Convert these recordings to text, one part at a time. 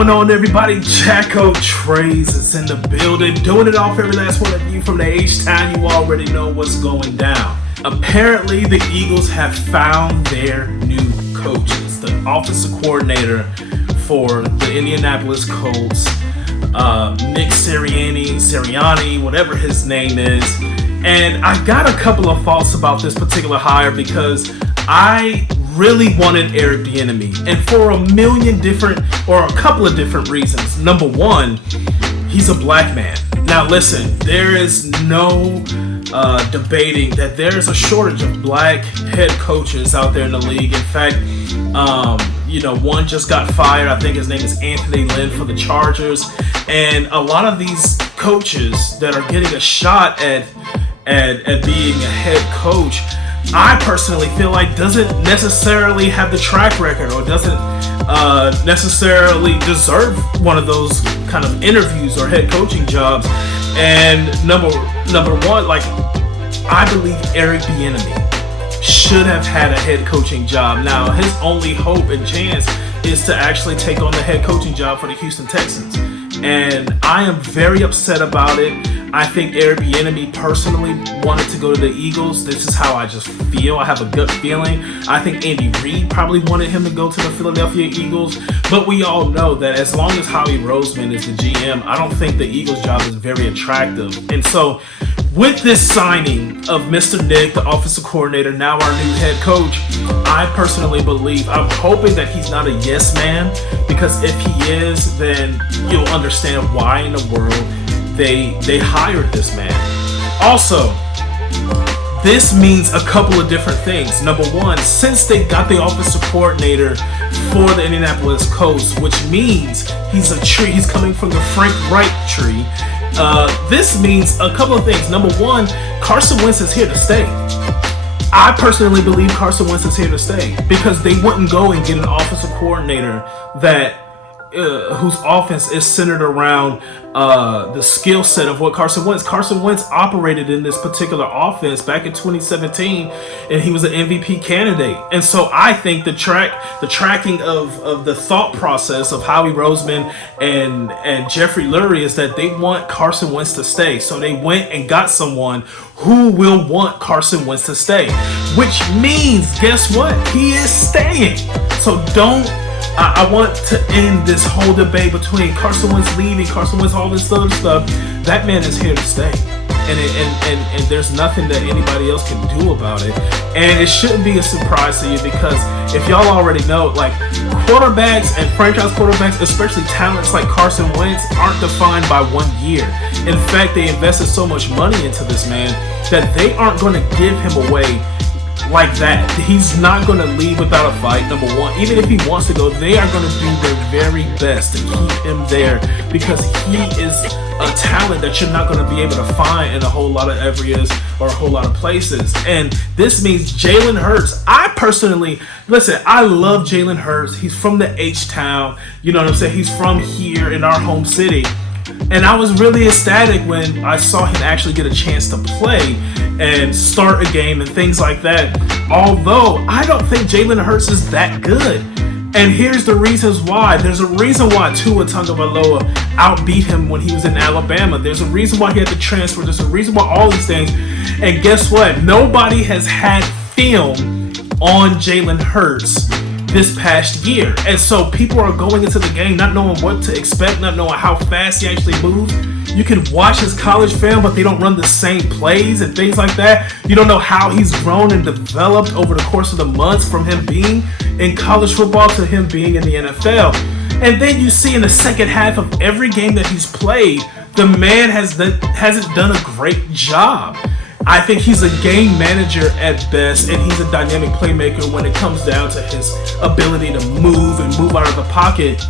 going on, everybody? Jacko Trays is in the building, doing it all for every last one of you from the H-Town. You already know what's going down. Apparently, the Eagles have found their new coaches. The offensive coordinator for the Indianapolis Colts, Nick Sirianni, whatever his name is. And I got a couple of thoughts about this particular hire because I really wanted Eric Bieniemy, and for a couple of different reasons. Number one, he's a black man. Now listen, there is no debating that there is a shortage of black head coaches out there in the league. In fact, one just got fired. I think his name is Anthony Lynn for the Chargers, and a lot of these coaches that are getting a shot at being a head coach, I personally feel like doesn't necessarily have the track record or doesn't necessarily deserve one of those kind of interviews or head coaching jobs. And number one, like, I believe Eric Bieniemy should have had a head coaching job. Now, his only hope and chance is to actually take on the head coaching job for the Houston Texans. And I am very upset about it. I think Eric Bieniemy personally wanted to go to the Eagles. This is how I just feel. I have a gut feeling. I think Andy Reid probably wanted him to go to the Philadelphia Eagles. But we all know that as long as Howie Roseman is the GM, I don't think the Eagles job is very attractive. And so with this signing of Mr. Nick, the offensive coordinator, now our new head coach, I personally believe, I'm hoping that he's not a yes man, because if he is, then you'll understand why in the world they hired this man. Also, this means a couple of different things. Number one, since they got the offensive coordinator for the Indianapolis Colts, which means he's a tree, he's coming from the Frank Reich tree. This means a couple of things. Number one, Carson Wentz is here to stay. I personally believe Carson Wentz is here to stay because they wouldn't go and get an offensive coordinator that whose offense is centered around the skill set of what Carson Wentz. Carson Wentz operated in this particular offense back in 2017, and he was an MVP candidate. And so I think the tracking of the thought process of Howie Roseman and Jeffrey Lurie is that they want Carson Wentz to stay. So they went and got someone who will want Carson Wentz to stay, which means, guess what? He is staying. So I want to end this whole debate between Carson Wentz leaving, Carson Wentz, all this other stuff. That man is here to stay. And there's nothing that anybody else can do about it. And it shouldn't be a surprise to you because if y'all already know, like, quarterbacks and franchise quarterbacks, especially talents like Carson Wentz, aren't defined by 1 year. In fact, they invested so much money into this man that they aren't going to give him away like that. He's not going to leave without a fight, number one. Even if he wants to go, they are going to do their very best to keep him there because he is a talent that you're not going to be able to find in a whole lot of areas or a whole lot of places. And this means Jalen Hurts. I love Jalen Hurts. He's from the H-Town. You know what I'm saying? He's from here in our home city. And I was really ecstatic when I saw him actually get a chance to play and start a game and things like that. Although I don't think Jalen Hurts is that good. And here's the reasons why. There's a reason why Tua Tagovailoa outbeat him when he was in Alabama. There's a reason why he had to transfer. There's a reason why all these things. And guess what? Nobody has had film on Jalen Hurts this past year. And so people are going into the game not knowing what to expect, not knowing how fast he actually moves. You can watch his college film, but they don't run the same plays and things like that. You don't know how he's grown and developed over the course of the months from him being in college football to him being in the NFL. And then you see in the second half of every game that he's played, the man hasn't done a great job. I think he's a game manager at best, and he's a dynamic playmaker when it comes down to his ability to move out of the pocket.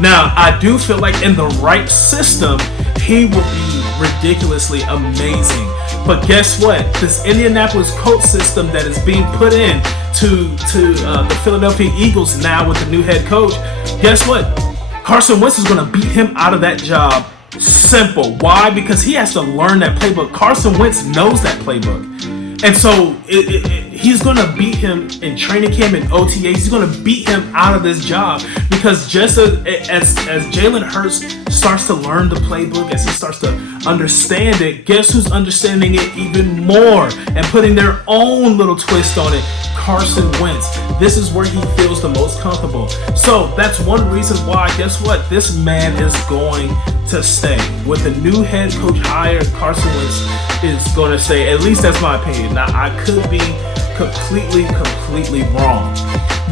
Now, I do feel like in the right system, he will be ridiculously amazing. But guess what? This Indianapolis Colts system that is being put in to the Philadelphia Eagles now with the new head coach, guess what? Carson Wentz is going to beat him out of that job. Simple. Why? Because he has to learn that playbook. Carson Wentz knows that playbook. And so he's going to beat him in training camp and OTAs. He's going to beat him out of this job because just as Jalen Hurts starts to learn the playbook, as he starts to understand it, guess who's understanding it even more and putting their own little twist on it? Carson Wentz. This is where he feels the most comfortable. So that's one reason why, guess what? This man is going to stay. With the new head coach hire, Carson Wentz is going to stay. At least that's my opinion. Now, I could be completely wrong.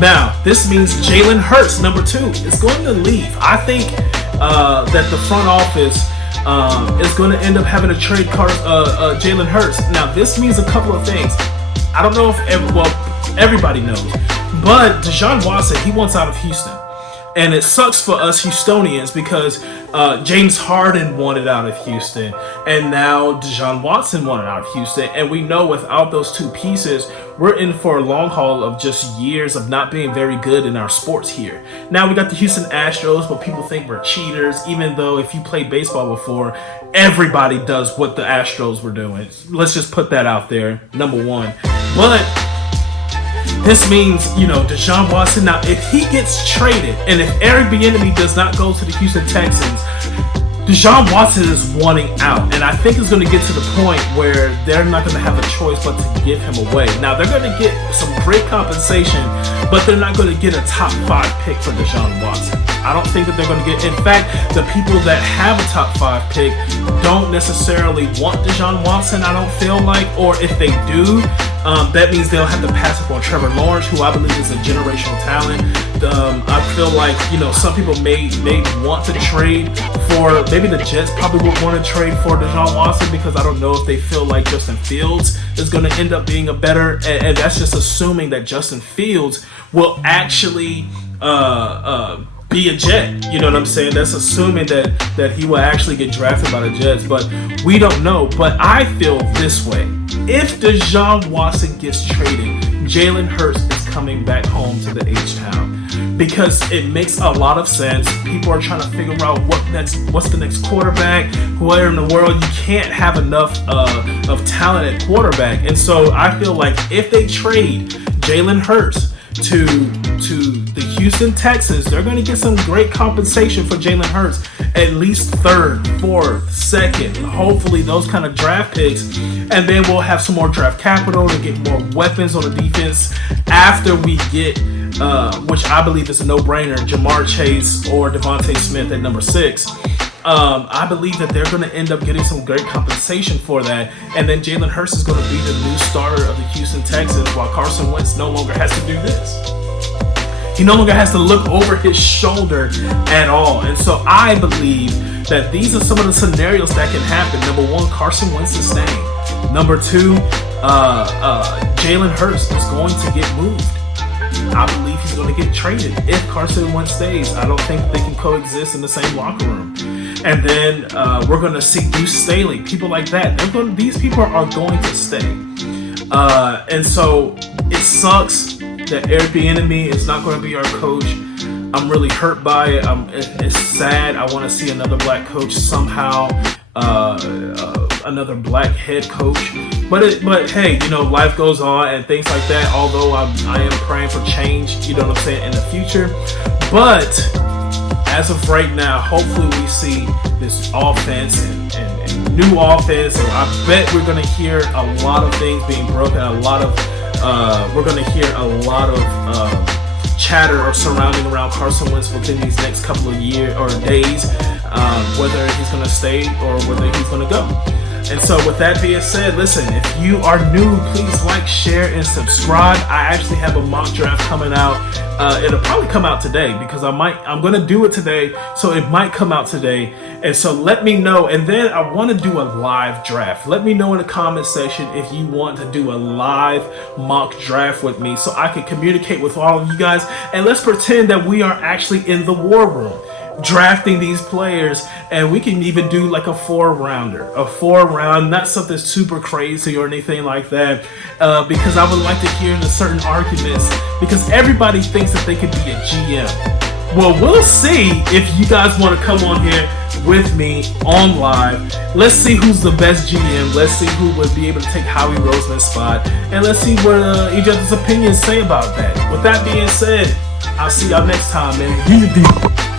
Now, this means Jalen Hurts, number 2, is going to leave. I think that the front office is going to end up having to trade Jalen Hurts. Now, this means a couple of things. I don't know if everybody knows, but Deshaun Watson, he wants out of Houston. And it sucks for us Houstonians because James Harden wanted out of Houston, and now Deshaun Watson wanted out of Houston. And we know without those two pieces, we're in for a long haul of just years of not being very good in our sports here. Now we got the Houston Astros, but people think we're cheaters, even though if you played baseball before, everybody does what the Astros were doing. Let's just put that out there, number one. But this means, Deshaun Watson, now if he gets traded and if Eric Bieniemy does not go to the Houston Texans, Deshaun Watson is wanting out. And I think it's going to get to the point where they're not going to have a choice but to give him away. Now, they're going to get some great compensation, but they're not going to get a top 5 pick for Deshaun Watson. I don't think that they're going to get, in fact, the people that have a top 5 pick don't necessarily want Deshaun Watson, I don't feel like, or if they do, that means they'll have to pass up on Trevor Lawrence, who I believe is a generational talent. I feel like, some people may want to trade for, maybe the Jets probably would want to trade for Deshaun Watson because I don't know if they feel like Justin Fields is going to end up being a better, and that's just assuming that Justin Fields will actually be a Jet. You know what I'm saying? That's assuming that he will actually get drafted by the Jets, but we don't know. But I feel this way. If Deshaun Watson gets traded, Jalen Hurts is coming back home to the H-Town because it makes a lot of sense. People are trying to figure out what's the next quarterback. Where in the world you can't have enough of talent at quarterback. And so I feel like if they trade Jalen Hurts to the Houston Texans, they're going to get some great compensation for Jalen Hurts, at least 3rd, 4th, 2nd, hopefully those kind of draft picks, and then we'll have some more draft capital to get more weapons on the defense after we get, which I believe is a no-brainer, Jamar Chase or Devontae Smith at number 6. I believe that they're going to end up getting some great compensation for that. And then Jalen Hurts is going to be the new starter of the Houston Texans while Carson Wentz no longer has to do this. He no longer has to look over his shoulder at all. And so I believe that these are some of the scenarios that can happen. Number 1, Carson Wentz is staying. Number 2, Jalen Hurts is going to get moved. I believe he's going to get traded if Carson Wentz stays. I don't think they can coexist in the same locker room. And then we're going to see Deuce Staley, people like that. These people are going to stay. And so it sucks that Eric Bieniemy is not going to be our coach. I'm really hurt by it. It's sad. I want to see another black coach somehow, another black head coach. But hey, life goes on and things like that. Although I am praying for change, in the future. But as of right now, hopefully we see this offense and new offense. And I bet we're going to hear a lot of things being broken. We're going to hear a lot of chatter or surrounding around Carson Wentz within these next couple of years or days, whether he's going to stay or whether he's going to go. And so with that being said, listen, if you are new, please like, share, and subscribe. I actually have a mock draft coming out. It'll probably come out today because I'm going to do it today. So it might come out today. And so let me know. And then I want to do a live draft. Let me know in the comment section if you want to do a live mock draft with me so I can communicate with all of you guys. And let's pretend that we are actually in the war room, drafting these players, and we can even do like a 4-round, not something super crazy or anything like that, because I would like to hear the certain arguments, because everybody thinks that they could be a GM. Well, we'll see if you guys want to come on here with me on live. Let's see who's the best GM. Let's see who would be able to take Howie Roseman's spot. And let's see what each other's opinions say about that. With that being said, I'll see y'all next time, man.